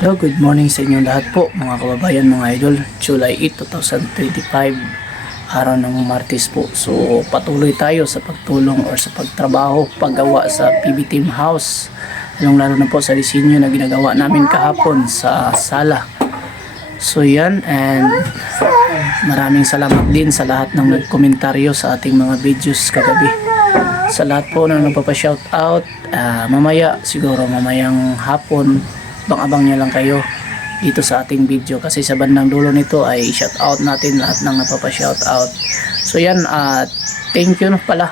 Hello, good morning sa inyong lahat po mga kababayan, mga idol. July 8, 2025, araw ng Martes po. So patuloy tayo sa pagtulong or sa pagtrabaho, paggawa sa PB Team House, lalo na po sa disenyo na ginagawa namin kahapon sa sala. So yan, and maraming salamat din sa lahat ng nagkomentaryo sa ating mga videos kagabi. Sa lahat po na nagpapa-shoutout, mamaya, siguro mamayang hapon, abang-abang nyo lang kayo dito sa ating video kasi sa bandang dulo nito ay shoutout natin lahat ng napapa-shoutout. So yan, thank you pala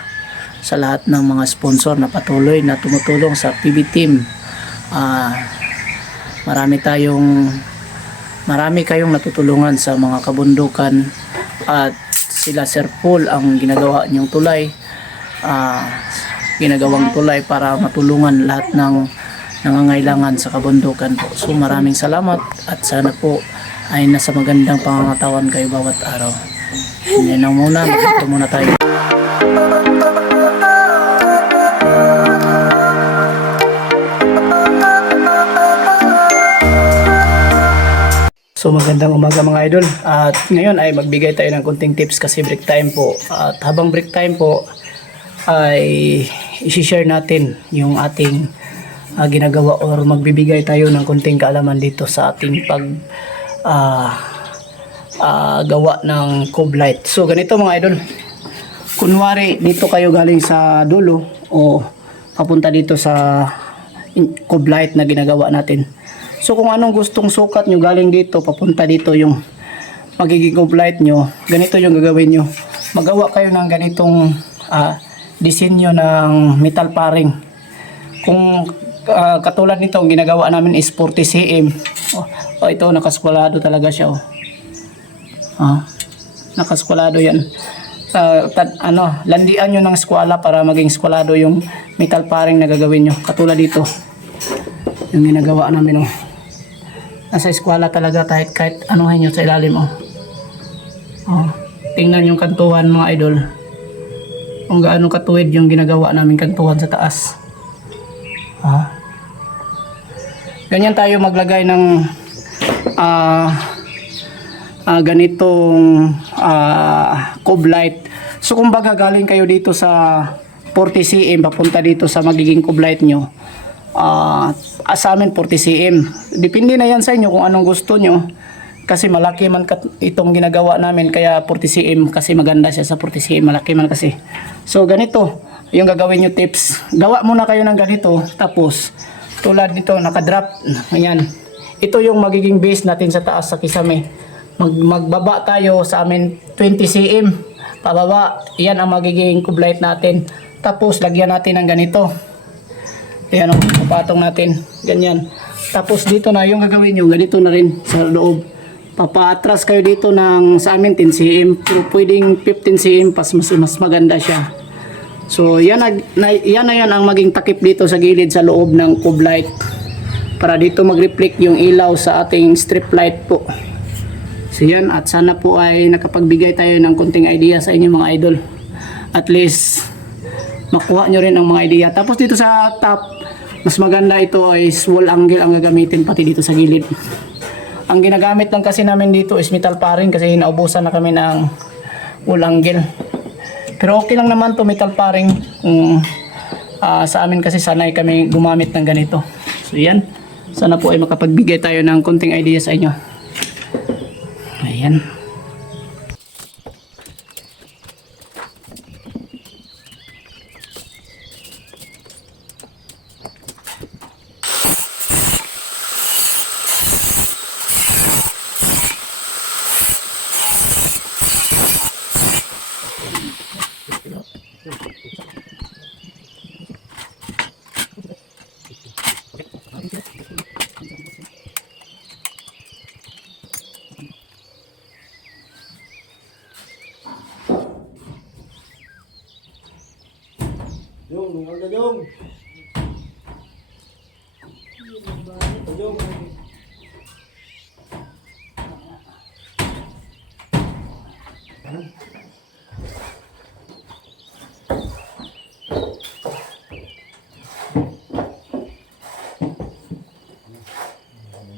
sa lahat ng mga sponsor na patuloy na tumutulong sa PB Team. Marami kayong natutulungan sa mga kabundukan at sila Sir Paul ang ginagawa niyong tulay, ginagawang tulay para matulungan lahat ng nangangailangan sa kabundukan po. So maraming salamat at sana po ay nasa magandang pangangatawan kayo bawat araw. Yan lang muna, mag-intro muna tayo. So magandang umaga mga idol, at ngayon ay magbigay tayo ng konting tips kasi break time po. At habang break time po ay i-share natin yung ating ginagawa or magbibigay tayo ng konting kaalaman dito sa ating gawa ng cove light. So ganito mga idol, kunwari dito kayo galing sa dulo o papunta dito sa cove light na ginagawa natin. So kung anong gustong sukat nyo galing dito papunta dito yung magiging cove light nyo, ganito yung gagawin nyo. Magawa kayo ng ganitong disenyo ng metal paring. Kung katulad nito, ang ginagawa namin is 40 cm. Ito, nakaskwalado talaga siya. Nakaskwalado yan. Landian nyo ng skwala para maging skwalado yung metal paring na gagawin nyo. Katulad dito, yung ginagawa namin. Nasa skwala talaga kahit anuhin nyo sa ilalim. Tingnan yung kantuhan mga idol. Kung gaano katuwid yung ginagawa namin kantuhan sa taas. Ganyan tayo maglagay ng ganitong cove light. So kumbaga galing kayo dito sa 40 cm papunta dito sa magiging cove light nyo, sa amin 40 cm. Depende na yan sa inyo kung anong gusto nyo, kasi malaki man itong ginagawa namin, kaya 40 cm kasi maganda siya sa 40 cm, malaki man kasi. So ganito yung gagawin nyo tips. Gawa muna kayo ng ganito, tapos tulad nito nakadrop. Ayan, ito yung magiging base natin sa taas sa kisame. Magbaba tayo sa amin 20 cm pababa, yan ang magiging cove light natin. Tapos lagyan natin ng ganito. Ayan, papatong natin ganyan. Tapos dito na yung gagawin nyo, ganito na rin sa loob. Papaatras kayo dito ng sa amin 10 cm, pero pwedeng 15 cm mas maganda siya. So yan na yan ang maging takip dito sa gilid sa loob ng cove light para dito mag-reflect yung ilaw sa ating strip light po. So yan, at sana po ay nakapagbigay tayo ng konting idea sa inyo mga idol. At least makuha nyo rin ang mga idea. Tapos dito sa top, mas maganda ito ay wall angle ang gagamitin pati dito sa gilid. Ang ginagamit lang kasi namin dito is metal paring kasi hinaubusan na kami ng wall angle. Pero okay lang naman to metal paring. Sa amin kasi sanay kami gumamit ng ganito. So yan, sana po ay makapagbigay tayo ng konting idea sa inyo. Ayan. Jong, nunggal ka Jong. Jong.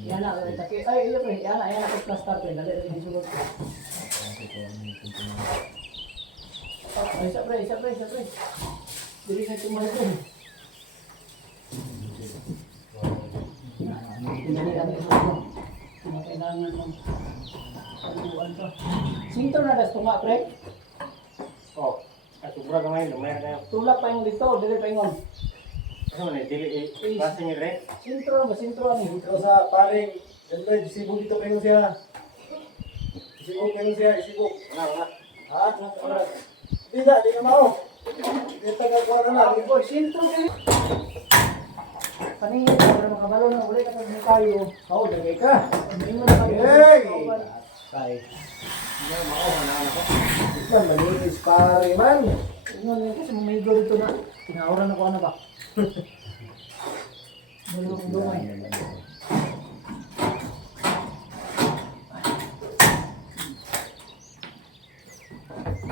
Yan na, ay, iyo pre, yan na, plaster pre, dali, sulod. Isa pre. Dili na tumahal pre. Dali ang ito. Kailangan mong pagbuuan to. Sintro na das tunga pre. Oh, at sobra gamay no, may na. Tulak pa yung dito, dili pa ingon. Ano man dili klase ni re. Sintro ni. Ito sa paring, siyempre, isibog dito kayo siya. Isibog. Wala. Ha? Di na mao. Di tagakuha na na. Boy, sintro ni. Kanina para makabalo na uli ka sa tayo. Oo, lagay ka. Ingon na kayo. Hey! Tay. Isman, malinis pare man. Ingon niya kasi mamigo dito na. Tinawaran ako ano ba? Bulong dumay.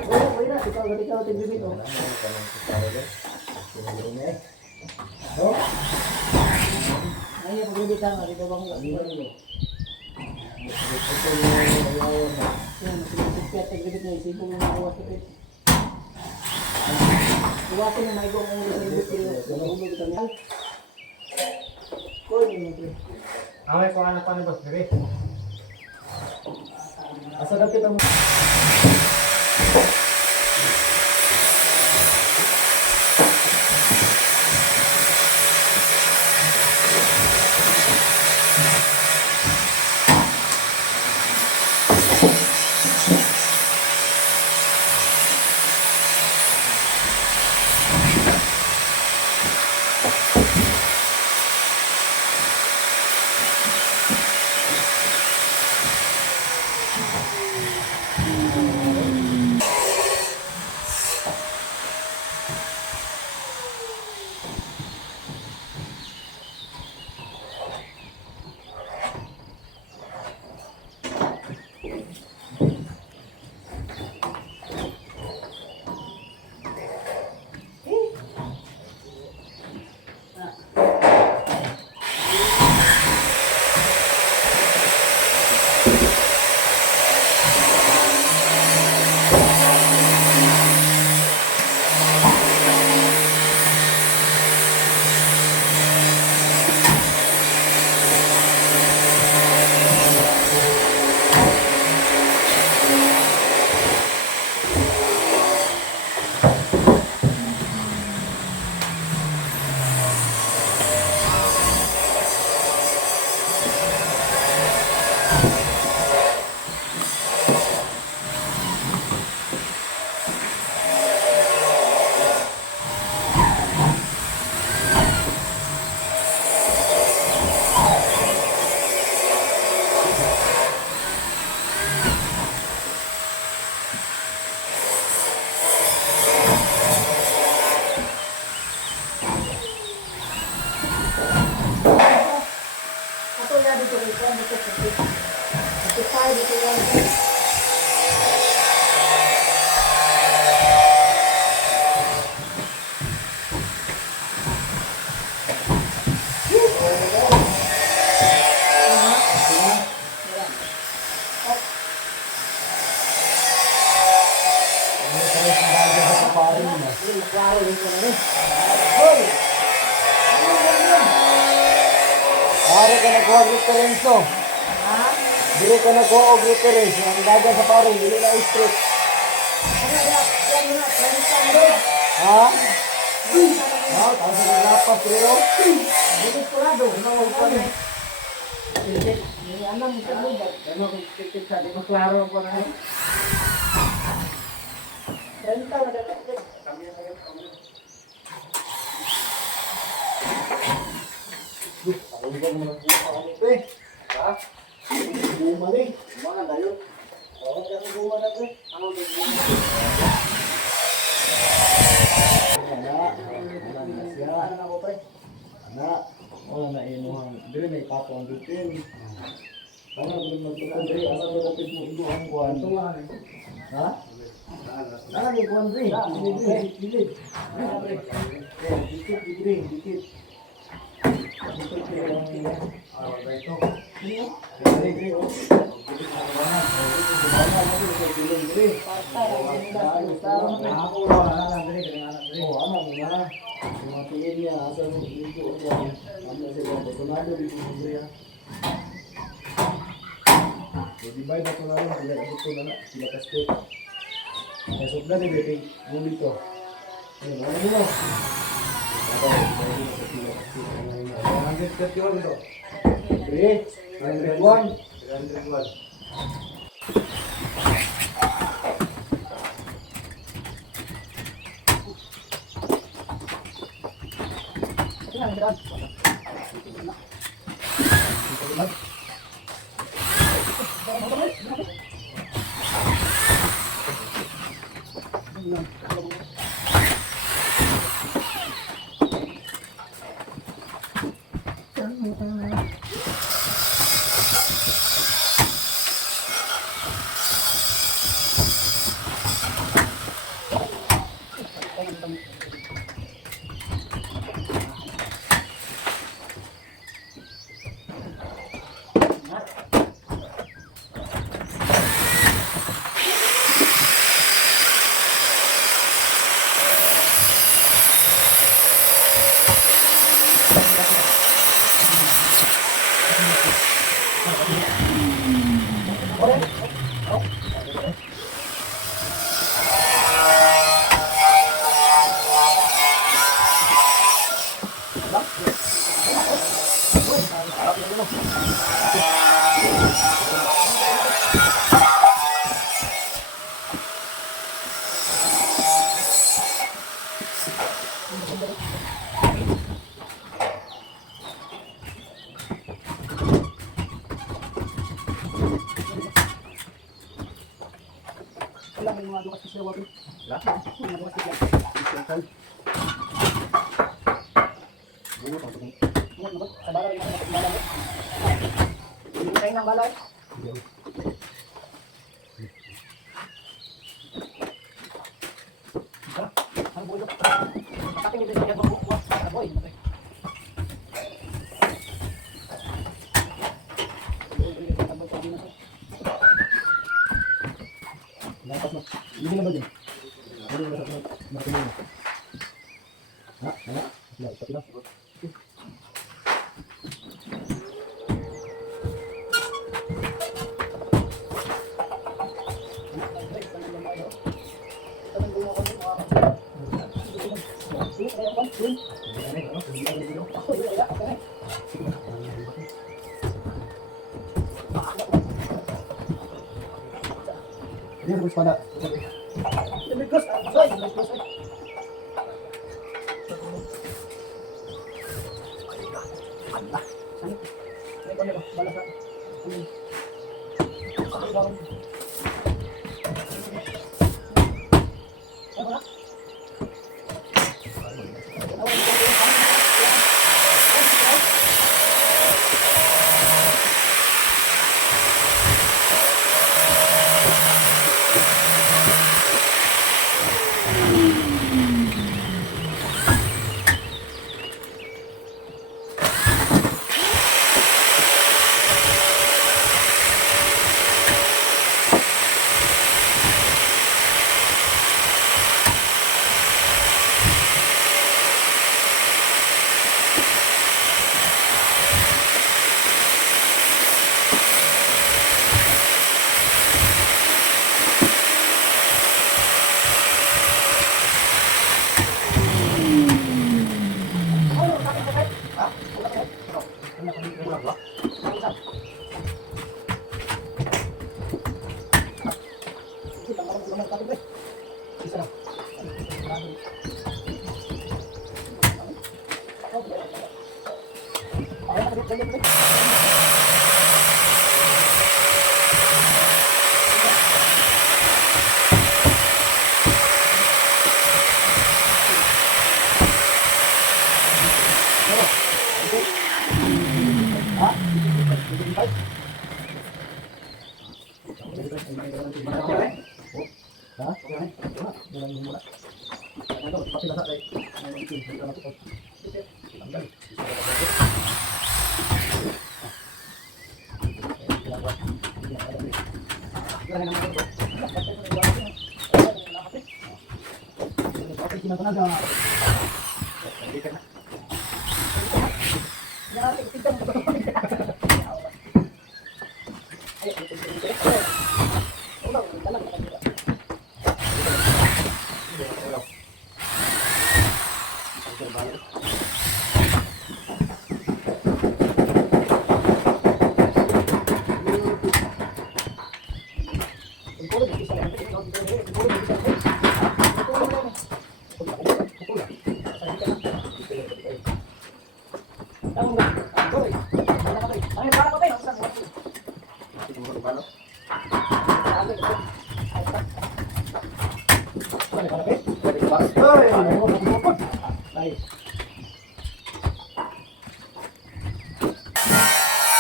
Oh, wala. Ikaw, tigbibit oh. Oh, Ay, pagbibit ka nga. Di ba bang yan, masigit tigbibit na isipong yung mga wasipit. Iwasin yung maigo ang ulo sa ibig kayo. Ulo dito niya. Kunin mo, pre. Away ko anak pa ni boss dire. asa dapit ang Ako na dito dito. Dito tayo dito lang. Klaro dito na rin. Hoy! pare ka nagkuha og reference no. Ha? Dire ka nagkuha og reference. Ang dagan sa pare, dili na straight. Yan mo na. Transfer mo. Ha? Ha? Tapos naglapas pero. Dito kurado. Ano mo pa ni? Ano mo sa lugar? Ano kung titik sa di ko klaro ko na. Renta na dapat. Ako ba naman buka kami pre? Ha? Buma ni. Mga na yun. Bakit ka ng buma na pre? Ano ba buma? Ano na ako pre? Anak, wala na inuhan. Dili may kapo ang dutin. Ano ba magtukan pre? Asa ba dapat mo inuhan kuhan? Ha? Ano ni kuhan pre? Dili. Dikit. Divide ako na lang, sila ito na lang, sila kasto. Masok na din, ito yung dito. Ayun, ano mo? 131 ito. 3, 101. 301. Ini harus pada. Ha?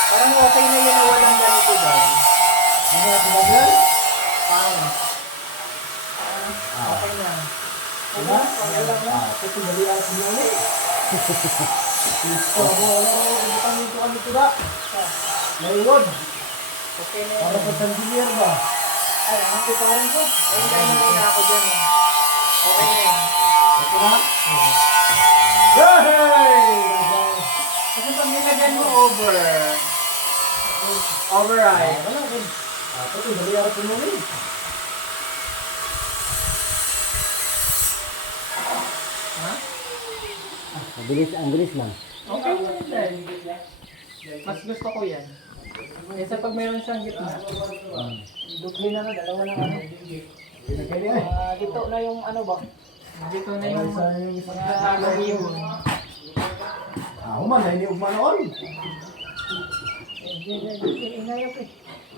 Parang okay na yun na walang ganito ba? Hindi na sinagal? Okay na. Diba? Okay lang na. Ito dali ang sinuli. Gusto mo, butang dito kami ito ba? Naiwag. Okay na yun. Para sa tandiyer ba? Ay, ang tuparin ko. Ay, hindi na ako dyan eh. Okay na yun. Okay na? Yay! Kasi pag nilagyan mo over, override. Wala din. Ito, dali ako sinuli. Ha? Ang bilis lang. Okay lang din. Mas gusto ko yan. Kaysa pag mayroon siyang gitna. Dupli na dalawa na ano. Dito na yung ano ba? Dito na yung mga tagahiyo. Human na, hindi umanoon. Inayok eh.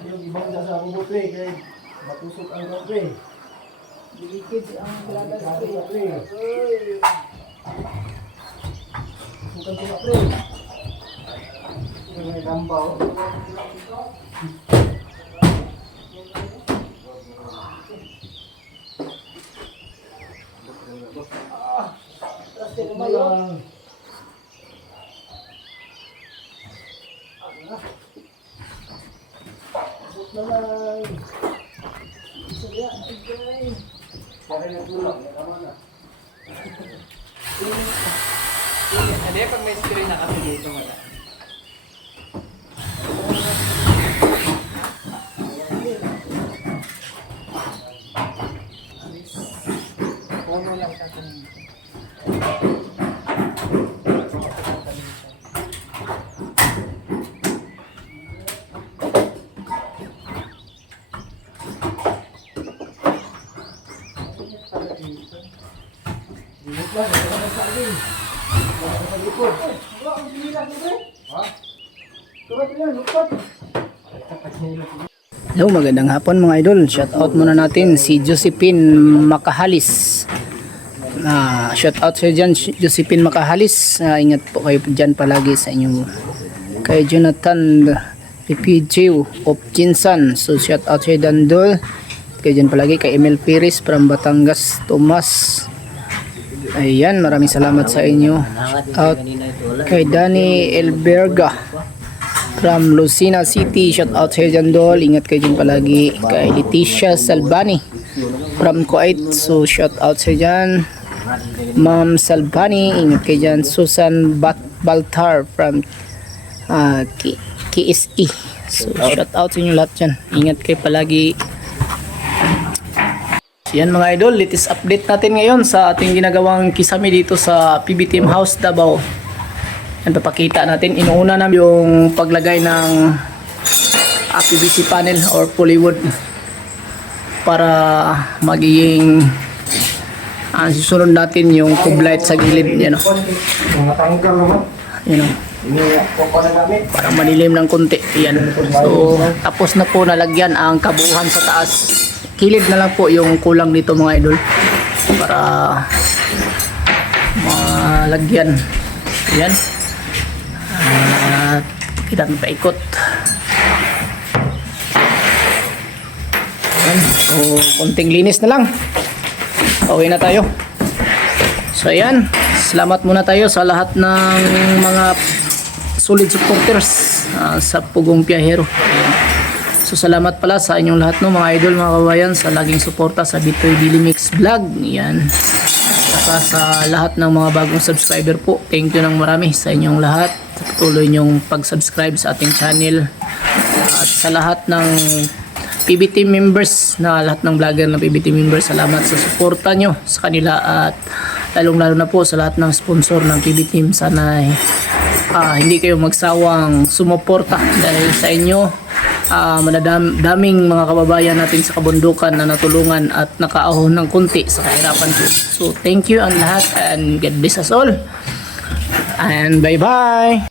Yung ibang nasa bubot eh, kaya matusok ang gabi. Dilikid ang lagas eh. Sukan ko na pre. Ito may dambaw. Trust mo lang. Malay. Sige, okay. Para na tulog, tama na. Hindi, pag may screen na kasi dito wala. Puno lang sa tingin. Hello, magandang hapon mga idol. Shout out muna natin si Josephine Makahalis. Shout out sa dyan, Josephine Makahalis. Ingat po kayo dyan palagi sa inyong kay Jonathan Refugio of Jinsan. So shout out sa Dandol. Kayo dyan palagi kay Emil Piris from Batangas, Tomas. Ayan, maraming salamat sa inyo. Shout out kay Danny Elberga from Lucena City. Shout out sa Jandol. Ingat kayo dyan palagi. Kay Leticia Salbani from Kuwait. So shout out sa dyan. Ma'am Salbani. Ingat kayo dyan. Susan Baltar from KSE. So shout out sa inyo lahat dyan. Ingat kayo palagi. So, yan mga idol. Latest update natin ngayon sa ating ginagawang kisame dito sa PB Team House Davao. Yan, papakita natin. Inuuna namin yung paglagay ng PVC panel or polywood para magiging susunod natin yung tube light sa gilid. Yan, Mga tanggal naman. yan, para manilim ng konti. Yan. So tapos na po nalagyan ang kabuuhan sa taas. Kilid na lang po yung kulang dito mga idol para malagyan. Yan. At kita paikot. Yan. So konting linis na lang. Pauwi na tayo. So ayan, salamat muna tayo sa lahat ng mga solid supporters sa Pugong Piyahero. Ayan. So salamat pala sa inyong lahat no mga idol, mga kabayan, sa laging suporta sa Bitoy Daily Mix Vlog. Yan. Saka sa lahat ng mga bagong subscriber po, thank you ng marami sa inyong lahat. Patuloy nyong pag-subscribe sa ating channel. At sa lahat ng PB Team members, na lahat ng vlogger ng PB Team members, salamat sa suporta nyo sa kanila, at lalong-lalo na po sa lahat ng sponsor ng PB Team. Sana hindi kayo magsawang sumuporta dahil sa inyo daming mga kababayan natin sa kabundukan na natulungan at nakaahon ng kunti sa kahirapan ko. So thank you ang lahat, and God bless us all, and bye bye.